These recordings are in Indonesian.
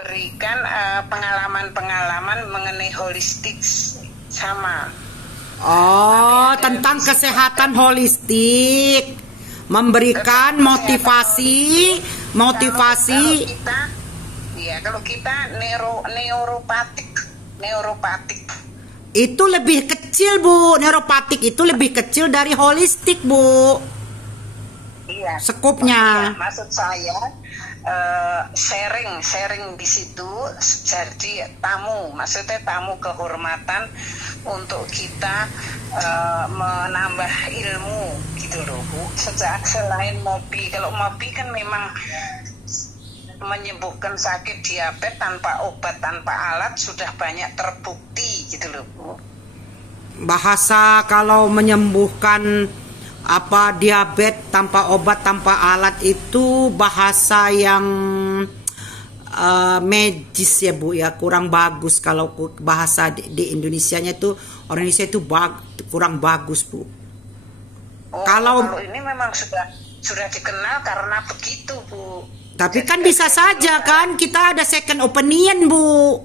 berikan pengalaman-pengalaman mengenai holistik sama. Oh, tentang kesehatan holistik, memberikan motivasi. Kalau kita neuropatik itu lebih kecil, Bu. Neuropatik itu lebih kecil dari holistik, Bu. Iya. Sekupnya. Maksud saya sharing di situ, jadi maksudnya tamu kehormatan untuk kita menambah ilmu gitu loh, Bu. Selain Mobi, kalau Mobi kan memang menyembuhkan sakit diabetes tanpa obat, tanpa alat, sudah banyak terbukti gitu loh, Bu. Bahasa kalau menyembuhkan diabetes tanpa obat, tanpa alat itu bahasa yang medis ya, Bu ya, kurang bagus. Kalau bahasa di Indonesianya itu, orang Indonesia itu kurang bagus, Bu. Kalau ini memang sudah dikenal karena begitu, Bu. Tapi kan bisa saja kan kita ada second opinion, Bu.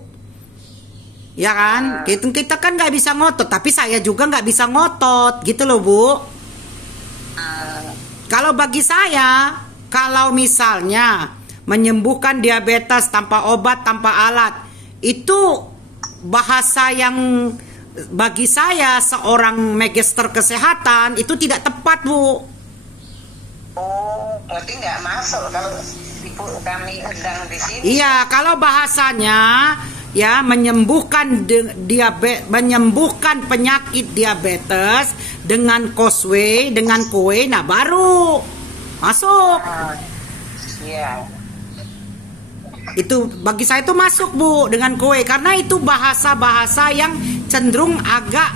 Ya kan? Kita kan nggak bisa ngotot, tapi saya juga nggak bisa ngotot gitu loh, Bu. Kalau bagi saya, kalau misalnya menyembuhkan diabetes tanpa obat, tanpa alat, itu bahasa yang bagi saya seorang magister kesehatan itu tidak tepat, Bu. Oh, berarti nggak masuk kalau Ibu kami undang di sini. Iya, kalau bahasanya ya menyembuhkan menyembuhkan penyakit diabetes dengan causeway, dengan kue, nah baru masuk. Iya. Itu bagi saya itu masuk, Bu, dengan kue, karena itu bahasa-bahasa yang cenderung agak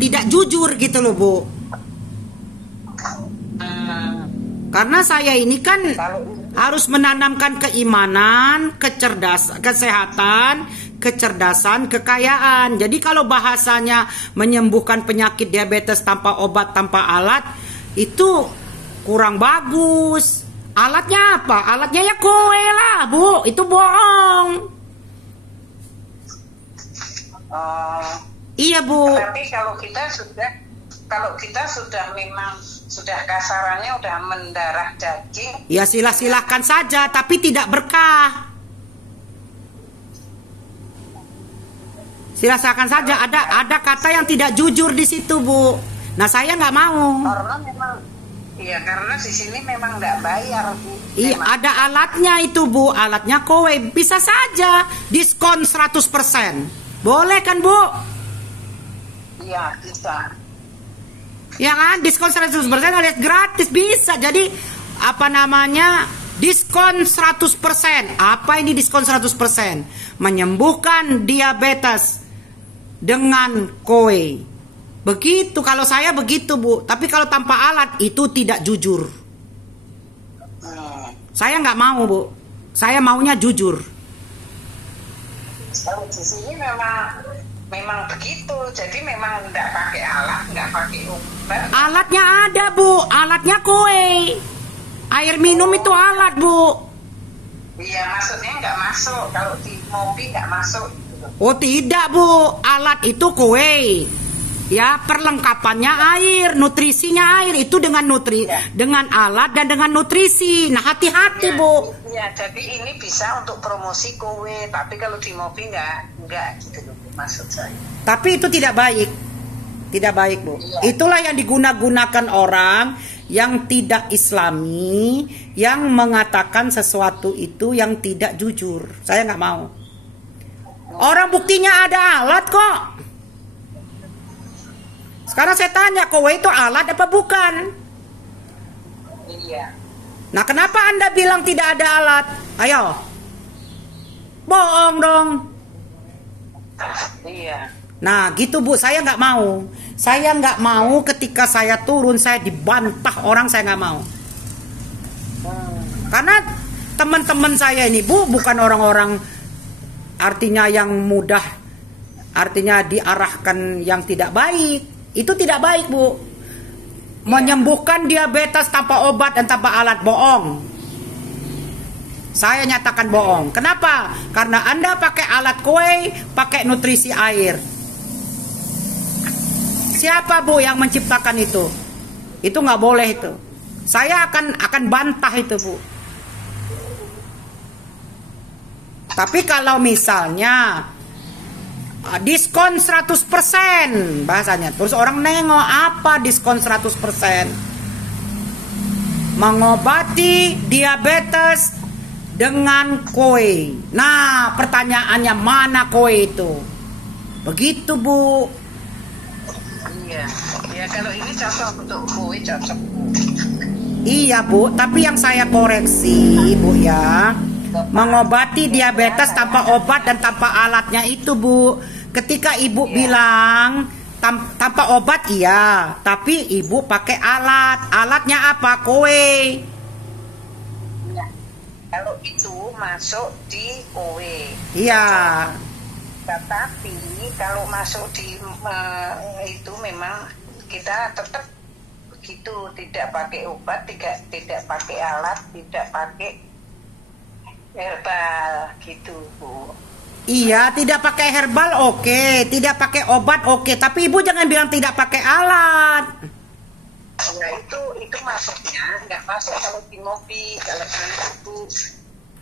tidak jujur gitu loh, Bu. Karena saya ini kan harus menanamkan keimanan, kesehatan, kecerdasan, kekayaan. Jadi kalau bahasanya menyembuhkan penyakit diabetes tanpa obat, tanpa alat, itu kurang bagus. Alatnya apa? Alatnya ya kue lah, Bu. Itu bohong. Iya, Bu. Tapi kalau kita sudah memang sudah kasarannya udah mendarah daging, ya silahkan saja, tapi tidak berkah. Silakan saja, ada kata yang tidak jujur di situ, Bu. Nah, saya nggak mau. Karena memang, iya, karena di sini memang nggak bayar, Bu. Iya, ada alatnya itu, Bu. Alatnya kowe, bisa saja diskon 100%. Boleh kan, Bu? Iya, bisa. Ya kan, diskon 100% alias gratis bisa. Jadi diskon 100%. Apa ini diskon 100%? Menyembuhkan diabetes dengan kue. Begitu, kalau saya begitu, Bu. Tapi kalau tanpa alat itu tidak jujur. Saya nggak mau, Bu. Saya maunya jujur. Kalau di sini memang begitu, jadi memang nggak pakai alat, nggak pakai obat. Alatnya ada, Bu, alatnya kue. Air minum itu alat, Bu. Iya, maksudnya nggak masuk, kalau di Mobi nggak masuk. Oh tidak, Bu, alat itu kue. Ya, perlengkapannya air, nutrisinya air, itu dengan dengan alat dan dengan nutrisi. Nah, hati-hati, Bu. Iya, jadi ini bisa untuk promosi kue, tapi kalau di Mobi nggak gitu loh, maksud saya. Tapi itu tidak baik. Tidak baik, Bu. Iya. Itulah yang digunakan orang yang tidak Islami, yang mengatakan sesuatu itu yang tidak jujur. Saya nggak mau. Orang buktinya ada alat kok. Sekarang saya tanya, kowe itu alat apa bukan? Iya. Nah, kenapa Anda bilang tidak ada alat? Ayo. Bohong dong. Iya. Nah, gitu, Bu. Saya nggak mau. Saya nggak mau ketika saya turun, saya dibantah orang, saya nggak mau. Karena teman-teman saya ini, Bu, bukan orang-orang artinya yang mudah, artinya diarahkan yang tidak baik. Itu tidak baik, Bu. Menyembuhkan diabetes tanpa obat dan tanpa alat, bohong. Saya nyatakan bohong. Kenapa? Karena Anda pakai alat kue, pakai nutrisi air. Siapa Bu yang menciptakan itu? Itu nggak boleh itu. Saya akan bantah itu Bu. Tapi kalau misalnya diskon 100% bahasanya, terus orang nengok apa diskon 100%? Mengobati diabetes dengan kue. Nah, pertanyaannya mana kue itu? Begitu Bu. Iya, ya kalau ini cocok untuk kue, cocok. Iya Bu, tapi yang saya koreksi Bu ya, mengobati diabetes tanpa obat dan tanpa alatnya itu Bu. Ketika Ibu bilang tanpa obat iya, tapi Ibu pakai alat. Alatnya apa? Kue. Ya, kalau itu masuk di kue. Iya. Tetapi kalau masuk di itu memang kita tetap begitu, tidak pakai obat, tidak pakai alat, tidak pakai herbal gitu Bu. Iya, tidak pakai herbal oke, tidak pakai obat oke, tapi Ibu jangan bilang tidak pakai alat. Nah itu masuknya nggak masuk kalau di ngopi, kalau itu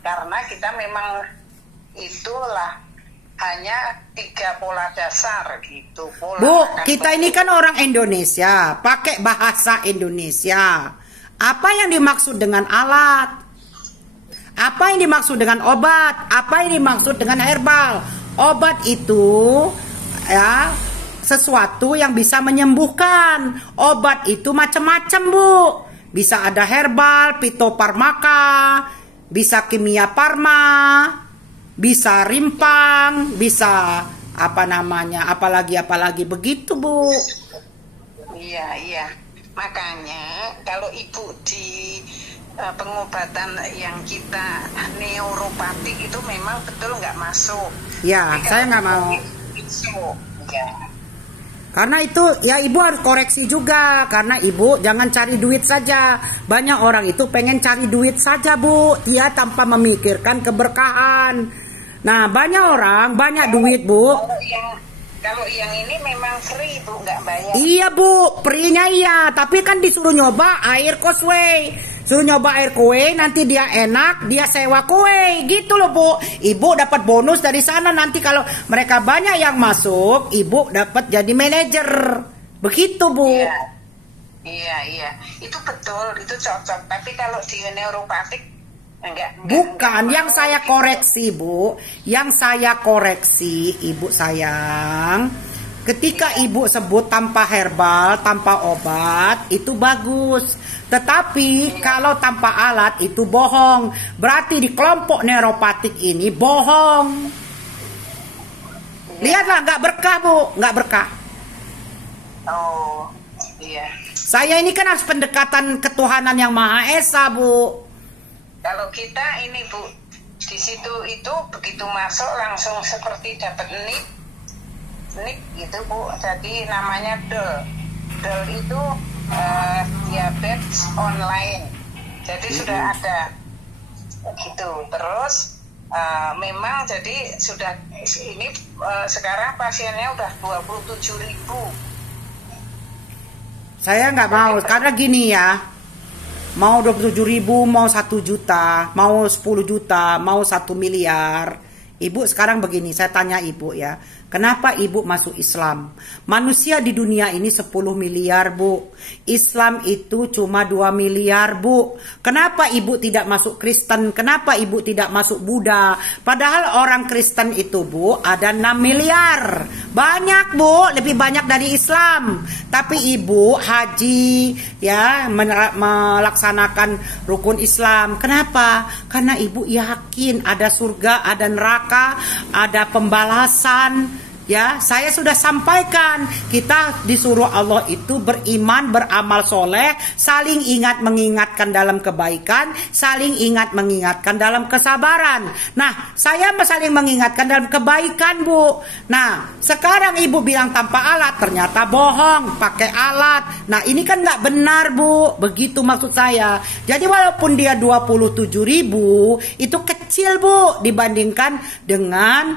karena kita memang itulah hanya 3 pola dasar gitu. Bu, kita ini kan orang Indonesia, pakai bahasa Indonesia. Apa yang dimaksud dengan alat? Apa yang dimaksud dengan obat? Apa yang dimaksud dengan herbal? Obat itu ya sesuatu yang bisa menyembuhkan. Obat itu macam-macam Bu. Bisa ada herbal, fitofarmaka, bisa kimia farma, bisa rimpang, bisa apa namanya, apalagi begitu Bu. Iya. Makanya kalau Ibu di pengobatan yang kita neuropatik itu memang betul nggak masuk. Ya, saya nggak mau. Ya. Karena itu ya Ibu harus koreksi juga. Karena Ibu jangan cari duit saja. Banyak orang itu pengen cari duit saja Bu. Dia tanpa memikirkan keberkahan. Nah banyak orang banyak duit Bu. Kalau yang ini memang free Bu, nggak bayar. Iya Bu, free-nya iya. Tapi kan disuruh nyoba air Causeway, suruh nyoba air kue, nanti dia enak, dia sewa kue, gitu loh Bu. Ibu dapat bonus dari sana, nanti kalau mereka banyak yang masuk, Ibu dapat jadi manajer. Begitu Bu. Iya. Itu betul, itu cocok. Tapi kalau di neuropatik bukan, yang saya koreksi Bu, yang saya koreksi Ibu sayang, ketika Ibu sebut tanpa herbal, tanpa obat, itu bagus. Tetapi kalau tanpa alat itu bohong. Berarti di kelompok neuropatik ini bohong. Lihatlah, nggak berkah Bu, nggak berkah. Oh, iya. Saya ini kan harus pendekatan ketuhanan yang Maha Esa Bu. Kalau kita ini Bu, di situ itu begitu masuk langsung seperti dapat nik gitu Bu. Jadi namanya DOL itu diabetes online. Jadi sudah ada gitu. Terus memang jadi sudah ini sekarang pasiennya udah 27.000. Saya nggak mau karena gini ya. Mau 27.000, mau 1 juta, mau 10 juta, mau 1 miliar. Ibu sekarang begini, saya tanya Ibu ya. Kenapa Ibu masuk Islam? Manusia di dunia ini 10 miliar Bu. Islam itu cuma 2 miliar Bu. Kenapa Ibu tidak masuk Kristen? Kenapa Ibu tidak masuk Buddha? Padahal orang Kristen itu Bu ada 6 miliar. Banyak Bu, lebih banyak dari Islam. Tapi Ibu haji ya melaksanakan rukun Islam. Kenapa? Karena Ibu yakin ada surga, ada neraka, ada pembalasan. Ya, saya sudah sampaikan, kita disuruh Allah itu beriman, beramal soleh, saling ingat mengingatkan dalam kebaikan, saling ingat mengingatkan dalam kesabaran. Nah, saya saling mengingatkan dalam kebaikan, Bu. Nah, sekarang Ibu bilang tanpa alat, ternyata bohong, pakai alat. Nah, ini kan nggak benar, Bu. Begitu maksud saya. Jadi walaupun dia 27.000, itu kecil, Bu, dibandingkan dengan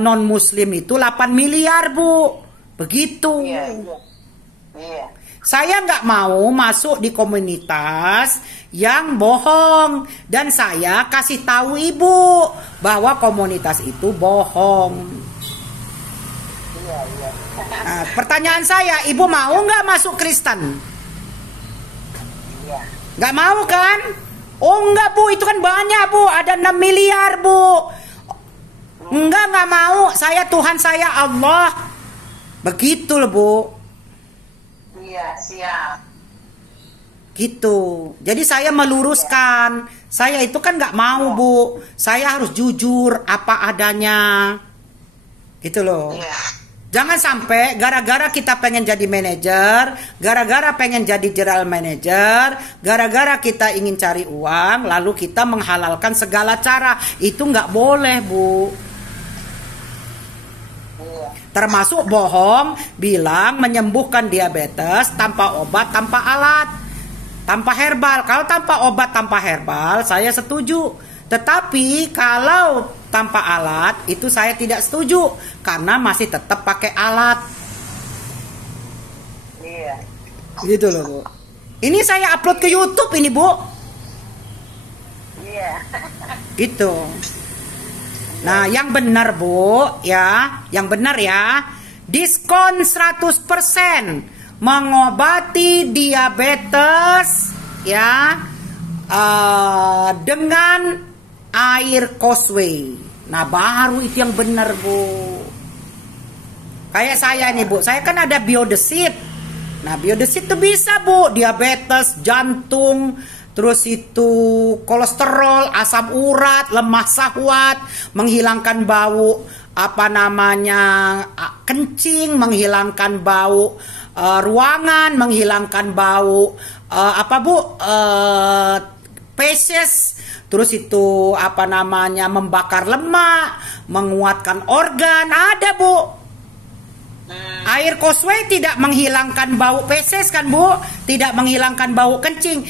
non muslim itu 8 miliar, Bu. Begitu. Iya. Saya nggak mau masuk di komunitas yang bohong, dan saya kasih tahu Ibu bahwa komunitas itu bohong. Iya. Nah, pertanyaan saya, Ibu mau nggak masuk Kristen? Iya. Nggak mau kan? Oh enggak, Bu, itu kan banyak, Bu, ada 6 miliar, Bu. Nggak mau, saya Tuhan saya Allah. Begitu loh, Bu. Iya, siap. Gitu. Jadi saya meluruskan. Saya itu kan nggak mau, Bu. Saya harus jujur apa adanya. Gitu loh. Iya. Jangan sampai gara-gara kita pengen jadi manajer, gara-gara pengen jadi general manager, gara-gara kita ingin cari uang, lalu kita menghalalkan segala cara. Itu nggak boleh, Bu. Termasuk bohong, bilang menyembuhkan diabetes tanpa obat, tanpa alat, tanpa herbal. Kalau tanpa obat, tanpa herbal, saya setuju. Tetapi kalau tanpa alat, itu saya tidak setuju. Karena masih tetap pakai alat. Iya. Gitu loh, Bu. Ini saya upload ke YouTube ini, Bu. Iya. Gitu. Nah, yang benar, Bu, ya, yang benar ya, diskon 100% mengobati diabetes, ya, dengan air Causeway. Nah, baru itu yang benar, Bu. Kayak saya nih, Bu, saya kan ada biodesit. Nah, biodesit itu bisa, Bu, diabetes, jantung, terus itu kolesterol, asam urat, lemah syahwat, menghilangkan bau kencing, menghilangkan bau ruangan, menghilangkan bau feses, terus itu membakar lemak, menguatkan organ, ada, Bu. Air Causeway tidak menghilangkan bau feses kan, Bu? Tidak menghilangkan bau kencing.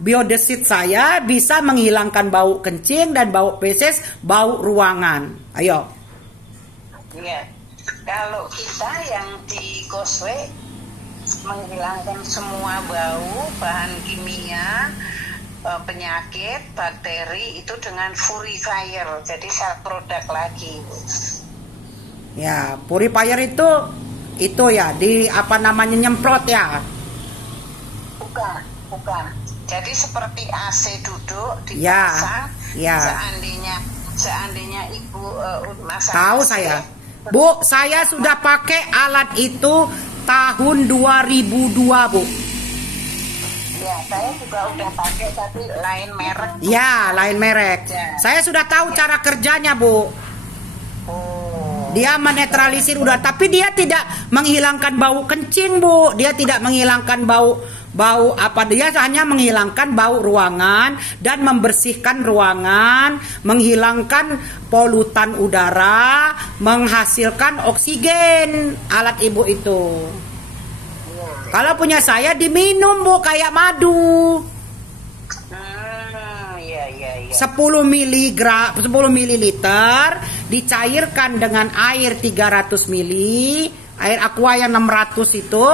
Biodesit saya bisa menghilangkan bau kencing dan bau feses, bau ruangan. Ayo. Iya. Kalau kita yang di Causeway menghilangkan semua bau, bahan kimia, penyakit, bakteri itu dengan purifier. Jadi satu produk lagi. Ya, purifier itu ya nyemprot ya. Bukan. Jadi seperti AC duduk dipasang. Ya. Seandainya Ibu masak. Tahu AC, saya. Bu, saya sudah pakai alat itu tahun 2002, Bu. Ya, saya juga udah pakai tapi lain merek. Ya, lain merek. Ya. Saya sudah tahu cara kerjanya, Bu. Dia menetralisir udara, tapi dia tidak menghilangkan bau kencing, Bu. Dia tidak menghilangkan dia hanya menghilangkan bau ruangan dan membersihkan ruangan, menghilangkan polutan udara, menghasilkan oksigen alat Ibu itu. Kalau punya saya diminum, Bu, kayak madu. 10 mililiter dicairkan dengan air 300 mili, air aqua yang 600 itu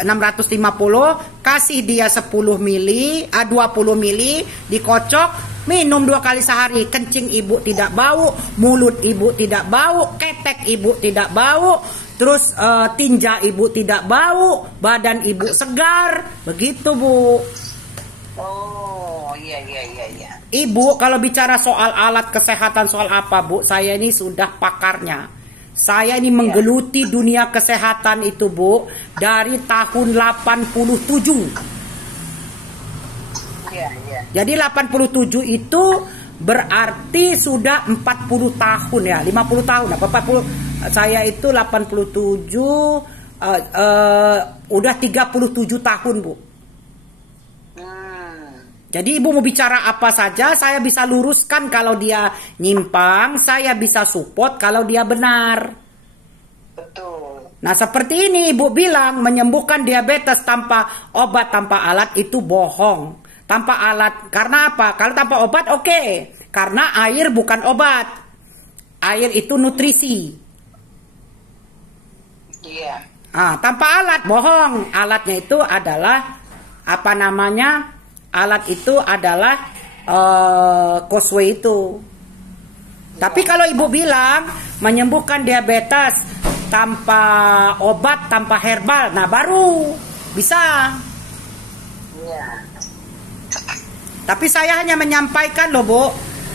650, kasih dia 10 mili, 20 mili, dikocok, minum 2 kali sehari. Kencing Ibu tidak bau, mulut Ibu tidak bau, ketek Ibu tidak bau, terus tinja Ibu tidak bau, badan Ibu segar. Begitu, Bu. Oh, iya. Ibu, kalau bicara soal alat kesehatan, soal apa, Bu? Saya ini sudah pakarnya. Saya ini menggeluti dunia kesehatan itu, Bu, dari tahun 87. Iya. Jadi 87 itu berarti sudah 40 tahun ya, 50 tahun apa 40, saya itu 87, udah 37 tahun Bu. Jadi ibu mau bicara apa saja saya bisa luruskan kalau dia nyimpang, saya bisa support kalau dia benar. Betul. Nah seperti ini ibu bilang menyembuhkan diabetes tanpa obat, tanpa alat itu bohong. Tanpa alat, karena apa? Kalau tanpa obat oke. Karena air bukan obat. Air itu nutrisi. Iya. Tanpa alat bohong. Alatnya itu adalah apa namanya? Alat itu adalah causeway itu. Tapi kalau ibu bilang menyembuhkan diabetes tanpa obat, tanpa herbal, nah baru bisa. Iya. Tapi saya hanya menyampaikan loh Bu.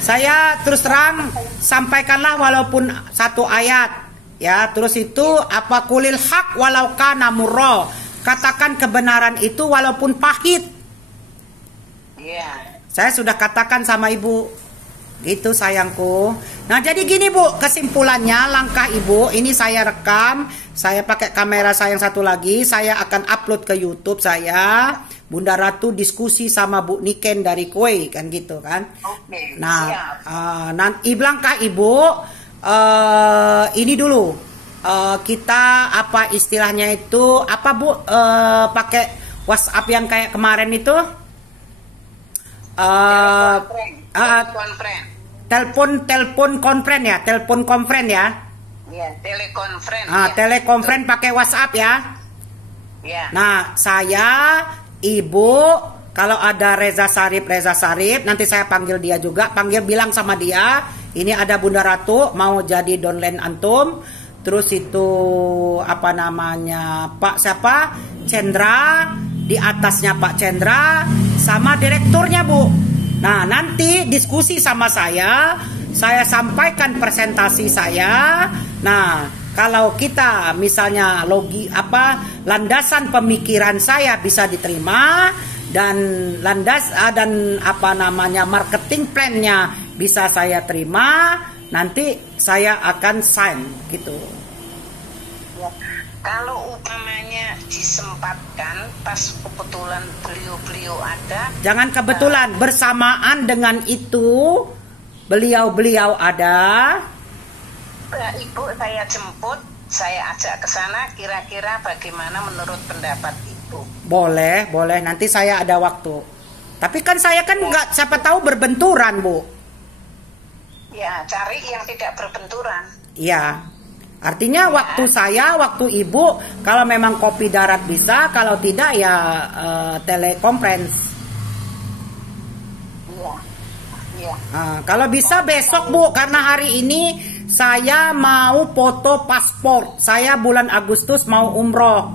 Saya terus terang sampaikanlah walaupun satu ayat. Ya, terus itu apa kulil haq walau kana murra. Katakan kebenaran itu walaupun pahit. Iya. Saya sudah katakan sama ibu. Gitu sayangku. Nah jadi gini Bu, kesimpulannya langkah ibu ini saya rekam. Saya pakai kamera saya yang satu lagi. Saya akan upload ke YouTube saya. Bunda Ratu diskusi sama Bu Niken dari Kue kan gitu kan. Oke. Nah, Siap. nanti langkah ibu ini dulu. Kita apa istilahnya itu apa Bu, pakai WhatsApp yang kayak kemarin itu. Telepon konferen ya, telepon konferen ya. Iya, telekonferen. Telekonferen pakai WhatsApp ya. Iya. Nah, saya, ibu, kalau ada Reza Sarip, nanti saya panggil dia juga, bilang sama dia, ini ada Bunda Ratu mau jadi downline antum. Terus itu apa namanya Pak siapa? Cendra, di atasnya Pak Cendra sama direkturnya Bu. Nah nanti diskusi sama saya sampaikan presentasi saya. Nah kalau kita misalnya landasan pemikiran saya bisa diterima dan dan apa namanya marketing plan-nya bisa saya terima, nanti saya akan sign gitu. Ya. Kalau umpamanya disempatkan pas kebetulan beliau ada. Jangan kebetulan, bersamaan dengan itu beliau ada. Ibu saya jemput, saya ajak ke sana, kira-kira bagaimana menurut pendapat Ibu? Boleh, nanti saya ada waktu. Tapi kan saya kan nggak siapa tahu berbenturan Bu. Ya, cari yang tidak berbenturan. Iya. Artinya waktu saya, waktu ibu, kalau memang kopi darat bisa, kalau tidak ya telekonferensi. Iya. Kalau bisa besok Bu, karena hari ini saya mau foto paspor. Saya bulan Agustus mau umroh.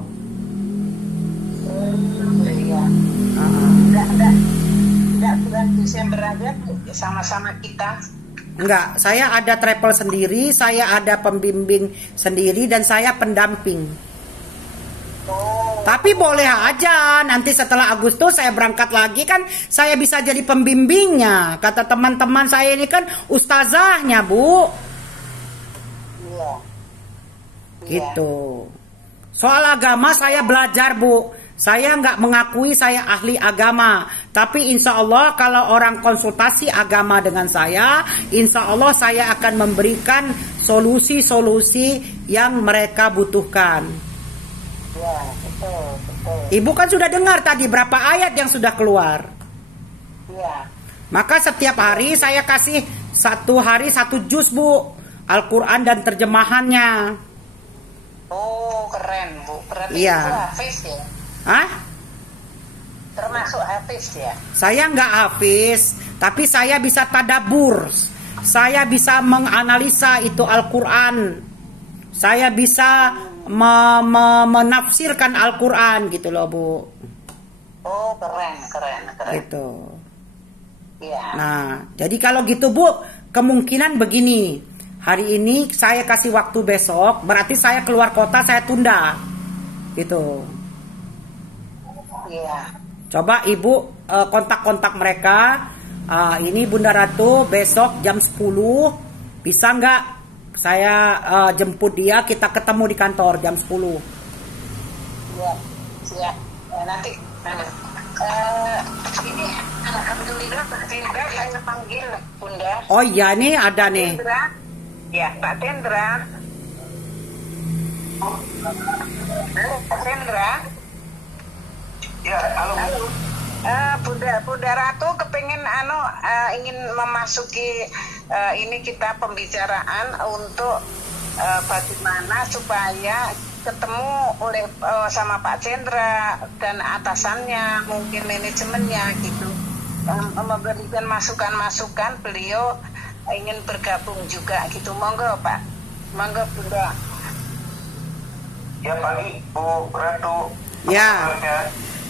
Iya. Enggak bulan Desember aja sama-sama kita. Enggak, saya ada travel sendiri, saya ada pembimbing sendiri, dan saya pendamping. Tapi boleh aja, nanti setelah Agustus saya berangkat lagi kan, saya bisa jadi pembimbingnya. Kata teman-teman saya ini kan ustazahnya Bu. Iya. Gitu. Soal agama saya belajar Bu. Saya nggak mengakui saya ahli agama, tapi insya Allah kalau orang konsultasi agama dengan saya, insya Allah saya akan memberikan solusi-solusi yang mereka butuhkan. Ya, betul. Ibu kan sudah dengar tadi berapa ayat yang sudah keluar. Iya. Maka setiap hari saya kasih satu hari satu juz Bu, Al-Quran dan terjemahannya. Oh keren Bu, berarti Iya. Ibu hafiz ya? Hah? Termasuk hafiz ya? Saya nggak hafiz, tapi saya bisa tadabur. Saya bisa menganalisa itu Al-Quran. Saya bisa menafsirkan Al-Quran gitu loh Bu. Oh keren. Gitu. Iya. Nah, jadi kalau gitu Bu, kemungkinan begini. Hari ini saya kasih waktu besok, berarti saya keluar kota, saya tunda. Gitu. Iya. Coba Ibu kontak-kontak mereka. Ini Bunda Ratu besok jam 10 bisa nggak saya jemput dia, kita ketemu di kantor jam 10. Ya, siap. Nanti ini alhamdulillah Pak Tendra saya panggil Bunda. Oh iya, nih ada nih. Tendra. Ya, Pak Tendra. Halo, Pak Tendra. Ya, halo. Bunda Ratu kepengen ingin memasuki ini kita pembicaraan untuk bagaimana supaya ketemu sama Pak Cendra dan atasannya, mungkin manajemennya gitu, memberikan masukan-masukan. Beliau ingin bergabung juga gitu. Monggo Pak, monggo Bunda. Ya pagi Bu Ratu. Ya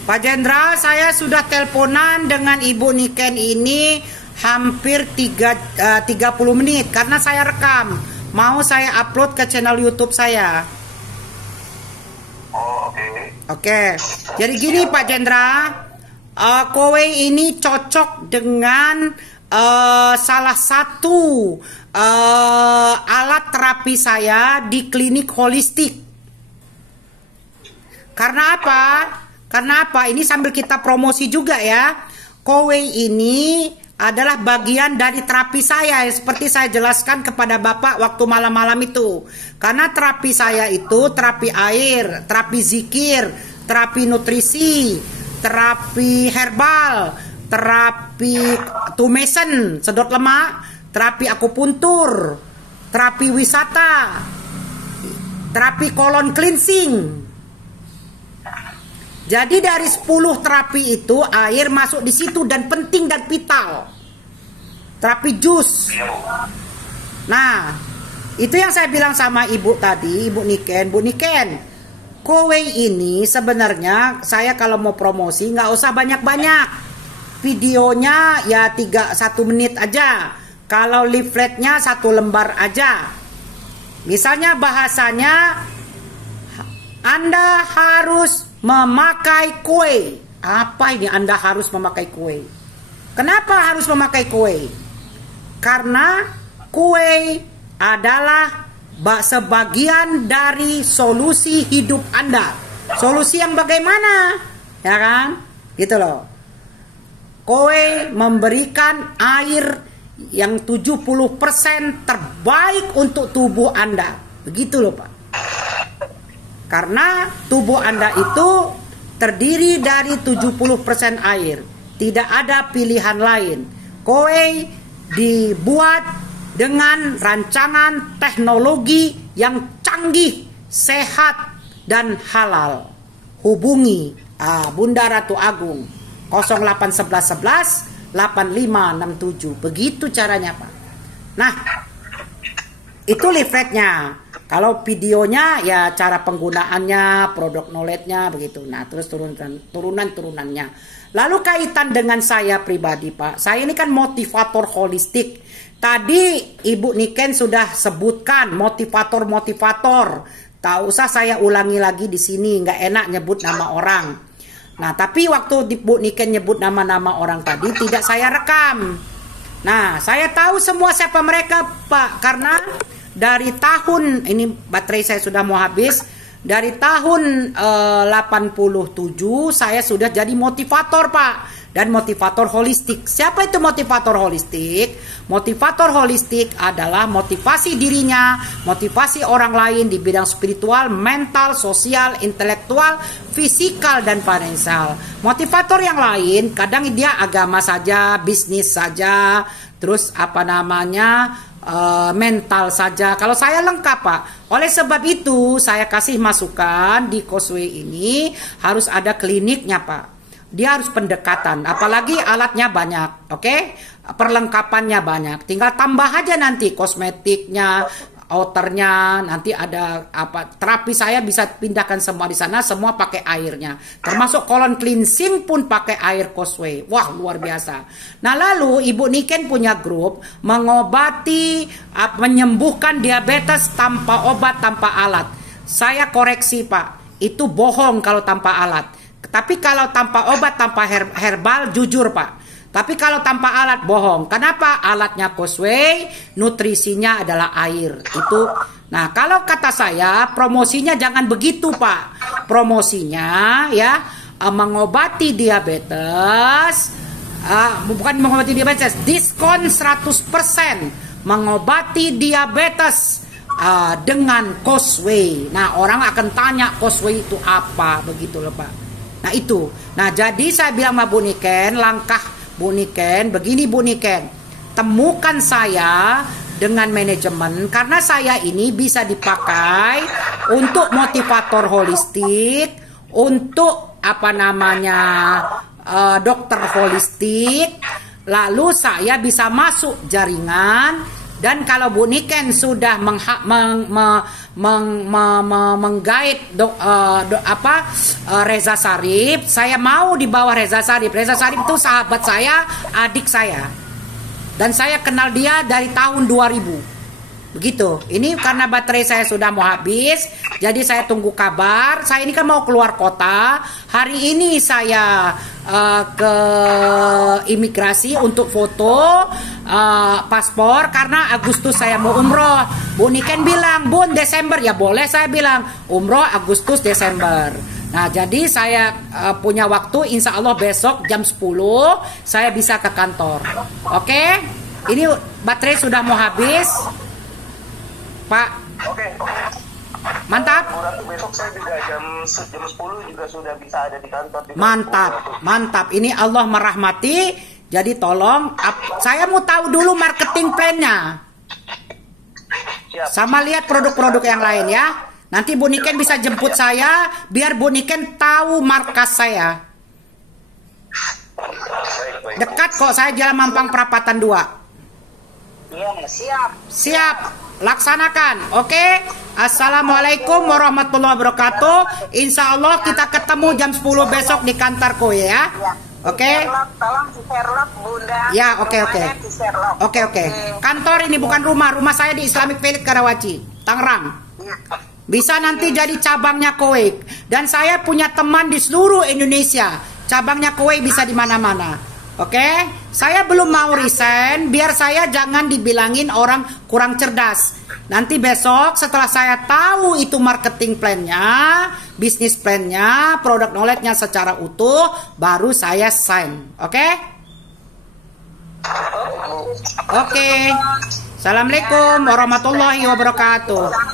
Pak Cendra, saya sudah teleponan dengan Ibu Niken ini hampir 30 menit karena saya rekam. Mau saya upload ke channel YouTube saya. Oh, oke. Oke. Jadi gini Pak Cendra, kowe ini cocok dengan salah satu alat terapi saya di klinik holistik. Karena apa? Karena apa? Ini sambil kita promosi juga ya. Kowe ini adalah bagian dari terapi saya, seperti saya jelaskan kepada Bapak waktu malam-malam itu. Karena terapi saya itu terapi air, terapi zikir, terapi nutrisi, terapi herbal, terapi tumesen, sedot lemak, terapi akupuntur, terapi wisata, terapi colon cleansing. Jadi dari 10 terapi itu air masuk di situ dan penting dan vital. Terapi jus. Nah, itu yang saya bilang sama Ibu tadi, Ibu Niken. Bu Niken, kowe ini sebenarnya saya kalau mau promosi nggak usah banyak-banyak. Videonya ya 1 menit aja. Kalau leafletnya 1 lembar aja. Misalnya bahasanya Anda harus memakai kue. Apa ini Anda harus memakai kue? Kenapa harus memakai kue? Karena kue adalah sebagian dari solusi hidup Anda. Solusi yang bagaimana? Ya kan? Gitu loh. Kue memberikan air yang 70% terbaik untuk tubuh Anda. Begitu loh Pak. Karena tubuh Anda itu terdiri dari 70% air. Tidak ada pilihan lain. Kue dibuat dengan rancangan teknologi yang canggih, sehat, dan halal. Hubungi Bunda Ratu Agung 0811 11 8567. Begitu caranya Pak. Nah, itu leafletnya. Kalau videonya ya cara penggunaannya, produk knowledge-nya begitu. Nah, terus turunan-turunannya. Lalu kaitan dengan saya pribadi, Pak. Saya ini kan motivator holistik. Tadi Ibu Niken sudah sebutkan motivator-motivator. Tak usah saya ulangi lagi di sini, nggak enak nyebut nama orang. Nah, tapi waktu Ibu Niken nyebut nama-nama orang tadi tidak saya rekam. Nah, saya tahu semua siapa mereka, Pak, karena dari tahun ini baterai saya sudah mau habis. Dari tahun 87 saya sudah jadi motivator Pak. Dan motivator holistik. Siapa itu motivator holistik? Motivator holistik adalah motivasi dirinya, motivasi orang lain di bidang spiritual, mental, sosial, intelektual, fisikal, dan finansial. Motivator yang lain kadang dia agama saja, bisnis saja, terus mental saja. Kalau saya lengkap Pak. Oleh sebab itu saya kasih masukan di Causeway ini harus ada kliniknya Pak. Dia harus pendekatan, apalagi alatnya banyak, oke? Perlengkapannya banyak. Tinggal tambah aja nanti kosmetiknya, outernya, nanti ada terapi saya bisa pindahkan semua di sana, semua pakai airnya. Termasuk colon cleansing pun pakai air Causeway. Wah, luar biasa. Nah, lalu Ibu Niken punya grup mengobati, menyembuhkan diabetes tanpa obat, tanpa alat. Saya koreksi Pak, itu bohong kalau tanpa alat. Tapi kalau tanpa obat, tanpa herbal, jujur Pak. Tapi kalau tanpa alat bohong. Kenapa? Alatnya Causeway, nutrisinya adalah air. Itu. Nah, kalau kata saya promosinya jangan begitu, Pak. Promosinya ya mengobati diabetes, bukan mengobati diabetes, diskon 100% mengobati diabetes dengan Causeway. Nah, orang akan tanya Causeway itu apa, begitu loh, Pak. Nah, itu. Nah, jadi saya bilang sama Bu Niken, langkah Bu Niken, begini Bu Niken, temukan saya dengan manajemen, karena saya ini bisa dipakai untuk motivator holistik, untuk apa namanya dokter holistik, lalu saya bisa masuk jaringan. Dan kalau Bu Niken sudah menggait Reza Sarip, saya mau di bawah Reza Sarip. Reza Sarip itu sahabat saya, adik saya, dan saya kenal dia dari tahun 2000. Begitu. Ini karena baterai saya sudah mau habis, jadi saya tunggu kabar. Saya ini kan mau keluar kota. Hari ini saya ke imigrasi untuk foto paspor, karena Agustus saya mau umroh. Bu Niken bilang, Bun, Desember. Ya boleh, saya bilang umroh Agustus Desember. Nah, jadi saya punya waktu, insya Allah besok jam 10 saya bisa ke kantor. Oke? Ini baterai sudah mau habis, Pak. Oke. Mantap. Besok saya juga jam 10 juga sudah bisa ada di kantor. Mantap. Ini Allah merahmati. Jadi tolong, saya mau tahu dulu marketing plan-nya. Sama lihat produk-produk yang lain ya. Nanti Bu Niken bisa jemput saya, biar Bu Niken tahu markas saya. Dekat kok, saya Jalan Mampang Perapatan 2. Iya, siap. Siap, laksanakan. Oke. Assalamualaikum warahmatullahi wabarakatuh. Insya Allah kita ketemu jam 10 besok di kantorku ya. Oke. Tolong di Sherlock, Bunda. Ya, oke. Di Sherlock. Oke. Kantor ini bukan rumah. Rumah saya di Islamic Village Karawaci, Tangerang. Bisa nanti jadi cabangnya Kuwait. Dan saya punya teman di seluruh Indonesia. Cabangnya Kuwait bisa di mana-mana. Oke, saya belum mau resign biar saya jangan dibilangin orang kurang cerdas. Nanti besok setelah saya tahu itu marketing plan-nya, bisnis plan-nya, product knowledge-nya secara utuh, baru saya sign. Oke? Oke. Assalamualaikum warahmatullahi wabarakatuh.